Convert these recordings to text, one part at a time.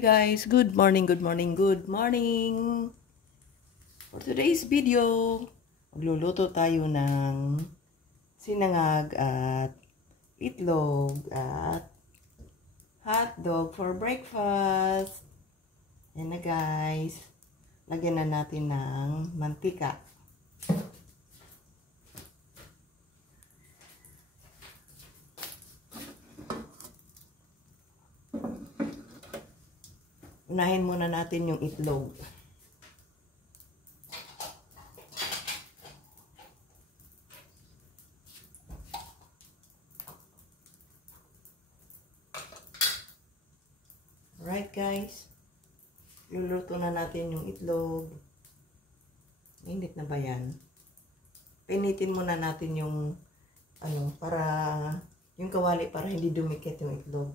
Hi guys, good morning, good morning, good morning. For today's video, magluluto tayo ng sinangag at itlog at hotdog for breakfast. Yan na guys, lagyan na natin ng mantika. Unahin muna natin yung itlog. Alright guys, luluto na natin yung itlog. Init na ba yan? Pinitin muna natin yung para yung kawali para hindi dumikit yung itlog.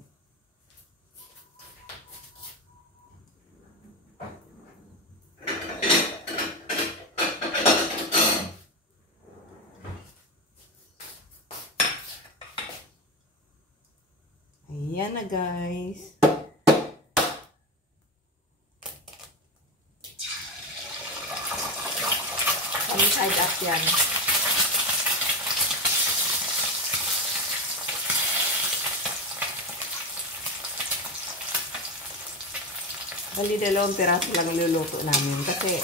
Ayan na guys. Side up yan. Bali, 2 piraso lang luluto namin kasi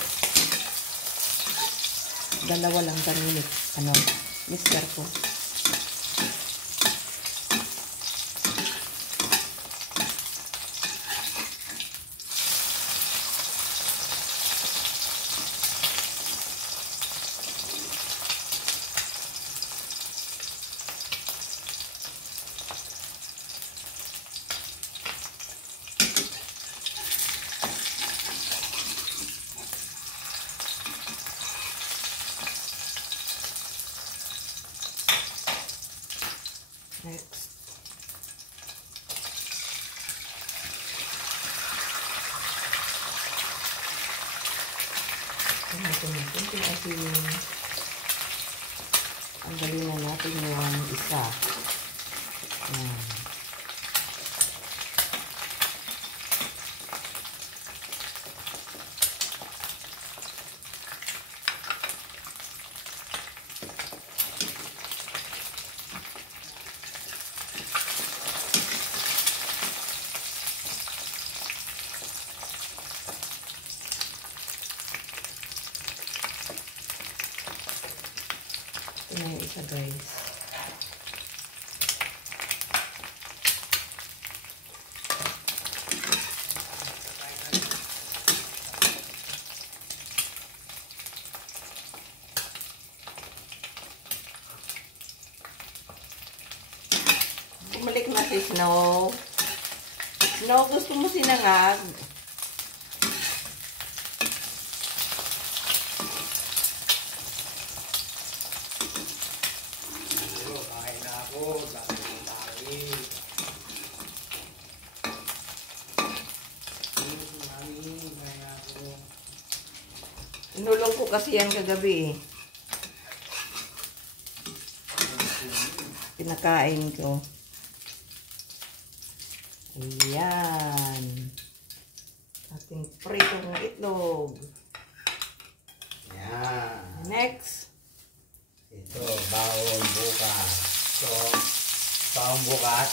dalawa lang kanina. Mister ko. Next. Kunting asin. Tanggalin na natin yung isa. Ayan. Ito na yung isa guys. Bumalik na si Snow. Snow, gusto mo sinangag? Inulong ko kasi yan kagabi eh. Pinakain ko. Ayan. Ating pritong itlog. Ayan. Next. Ito, bawang bukas. So, bawang bukas.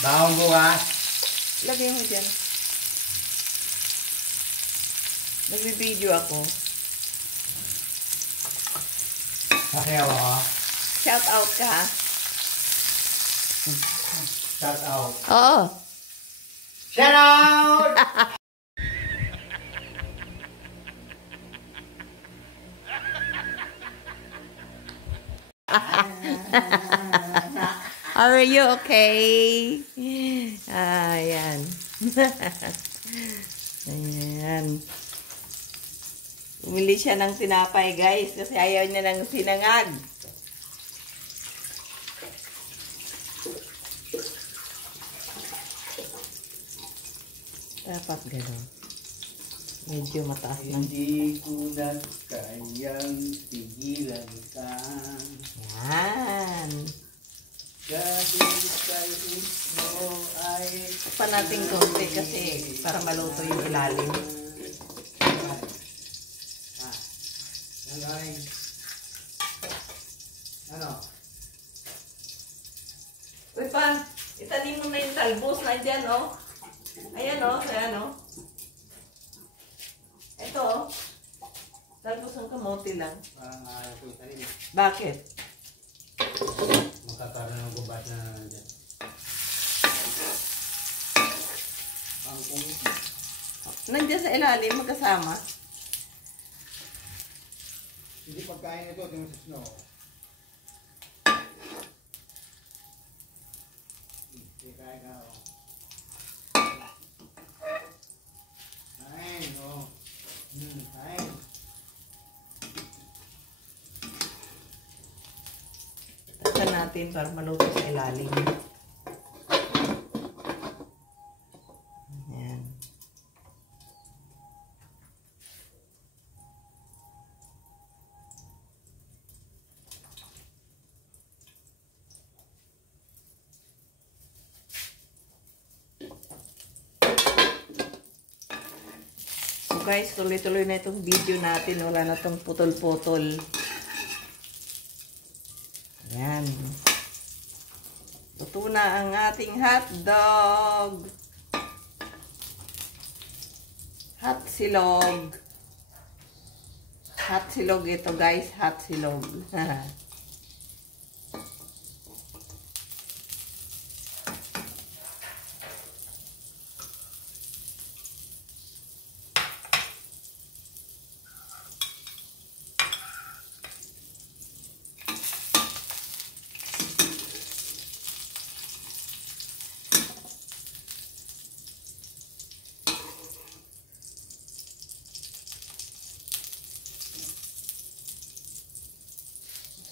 Bawang bukas. Lagay mo dyan. Nagbibideo ako. Sasayaw ako. Shout out ka. Shout out. Oo. Shout out! Are you okay? Ayan. Ayan. Umili siya ng tinapay guys kasi ayaw niya ng sinangag. Dapat gano'n. Medyo mataas lang. Hindi ko na kayang pigilan ka. Yan. Dahil kay mo ay Pa natin konti kasi para maluto yung ilalim. Ano? Uy pa, itanim mo na yung talbos. Nandyan, oh. Ayan, oh. Ayan, oh. Ito, oh. Talbos ng kamote lang. Parang ayaw ko italim. Bakit? Magkakaroon ng gubat na dyan. Ang kung Nandyan sa ilalim, magkasama. hindi pagkain ito, tingnan sa snow. Hindi kain ka, oh. Kain, oh. Kain. Tasan natin para maluto sa ilalim. Ayan. So guys, tuloy-tuloy na itong video natin. Wala na itong putol-putol. Ayan. Luto na ang ating hotdog. Hot silog. Hot silog ito guys. Hot silog.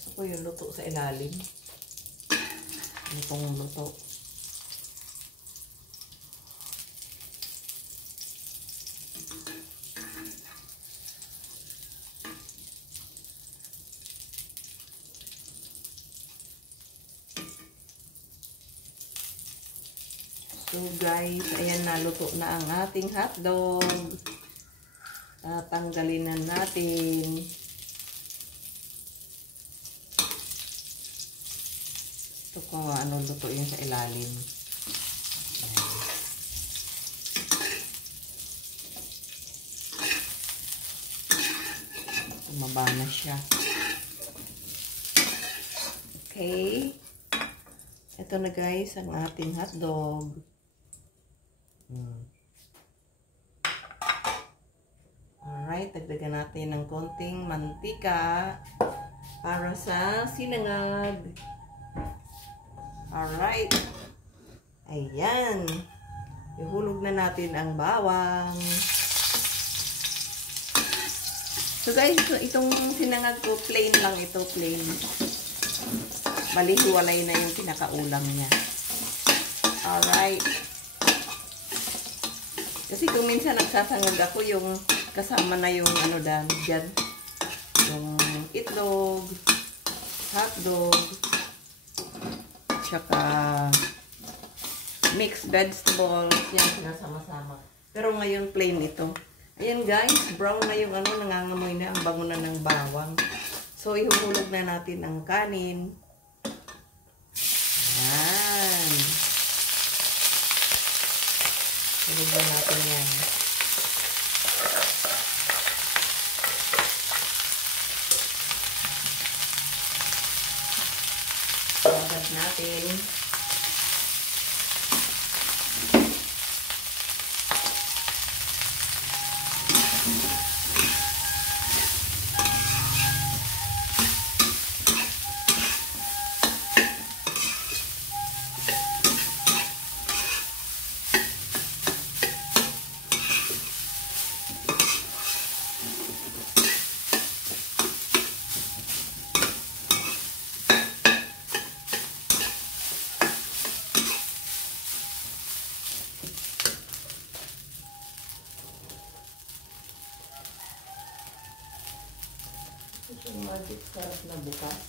Gusto ko yung luto sa ilalim. Itong luto. So guys, ayan na, luto na ang ating hotdog. Tatanggalin na natin. Ito kung ano luto yun sa ilalim. Ayan. Tumaba na siya. Okay. Ito na guys ang ating hotdog. Alright, dagdagan natin ng konting mantika para sa sinangag. Alright. Ayan. Ihulog na natin ang bawang. So guys, itong sinangag ko, plain lang ito, plain. Malihiwalay na yung pinakaulam niya. Alright. Kasi kung minsan nagsasangag ako, yung kasama na yung ano dyan. Yung itlog, hotdog, tsaka mixed vegetables, yan sinasama-sama. Pero ngayon plain ito. Ayan guys, brown na yung ano, nangangamoy na ang bango na ng bawang. So ihuhulog na natin ang kanin. Ayan. Hulog na natin yan. Hulog natin. Ito yung magic sarap na bukas.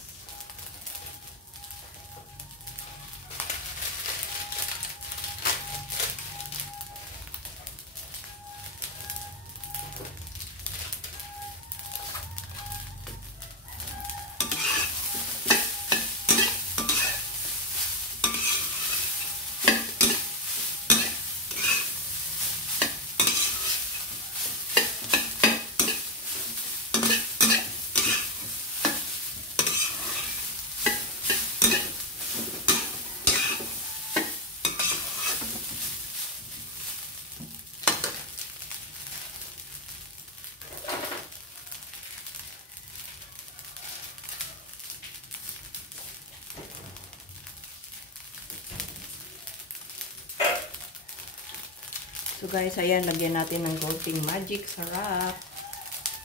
So guys, ayan, lagyan natin ng konting magic sarap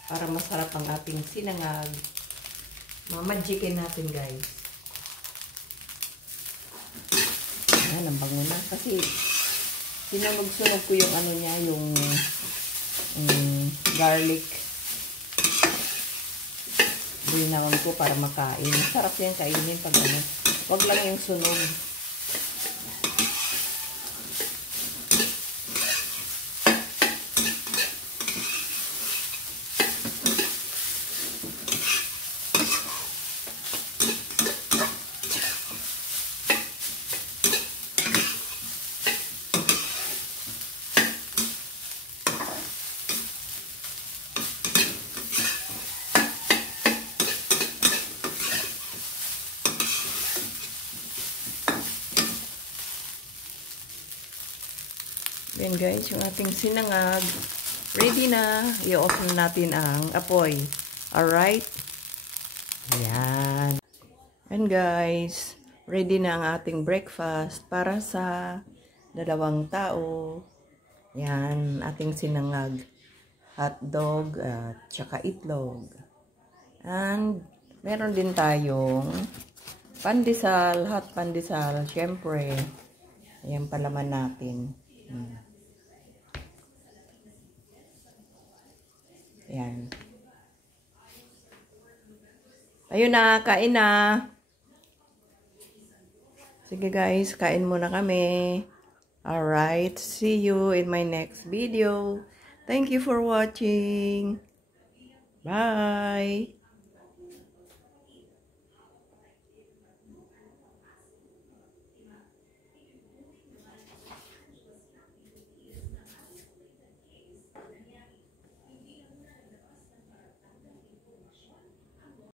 para masarap ang ating sinangag. Mamagikin natin guys. Ayan, ang bango na. Kasi sinunog-sunog ko yung ano niya, yung garlic. Binangon ko para makain. Sarap yan kainin pag ano. Huwag lang yung sunog. Yan guys, yung ating sinangag. Ready na. I-off na natin ang apoy. Alright? Ayan. And guys, ready na ang ating breakfast para sa 2 tao. Yan, ating sinangag. Hotdog at saka itlog. And meron din tayong pandesal, hot pandesal. Syempre, ayan palaman natin. Ayan. Ayun na, kain na. Sige guys, kain muna kami. Alright, see you in my next video. Thank you for watching. Bye!